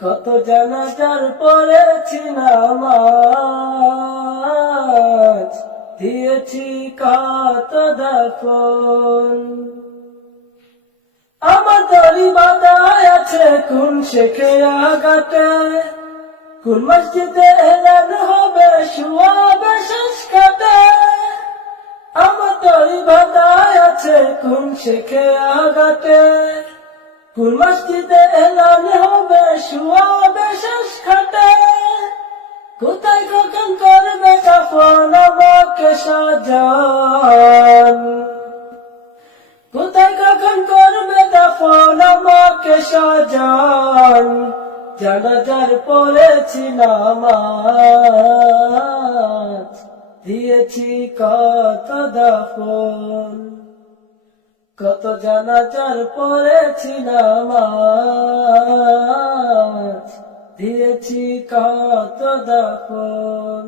কত জানাজার পড়েছি নামাজ, দিয়েছি কত দাফন। আমাদের বাদায় আছে কোন শেখে আগাতে, কোন মসজিদে এলান হবে শুয়াবে শেষ খাতে। আমাদের বাদায় আছে কোন শেখে আগাতে, কোন মসজিদে এলান হবে শুয়াবে শেষ খাতে। কোথায় কখন করবে কাফন আমাকে সাজান, কোথায় কখন করবে দাফন আমাকে সাজান। জানাজার পড়েছি নামাজ, দিয়েছি কত দাফন। কত জানাজার পড়েছি নামাজ, দিয়েছি কত দাফন।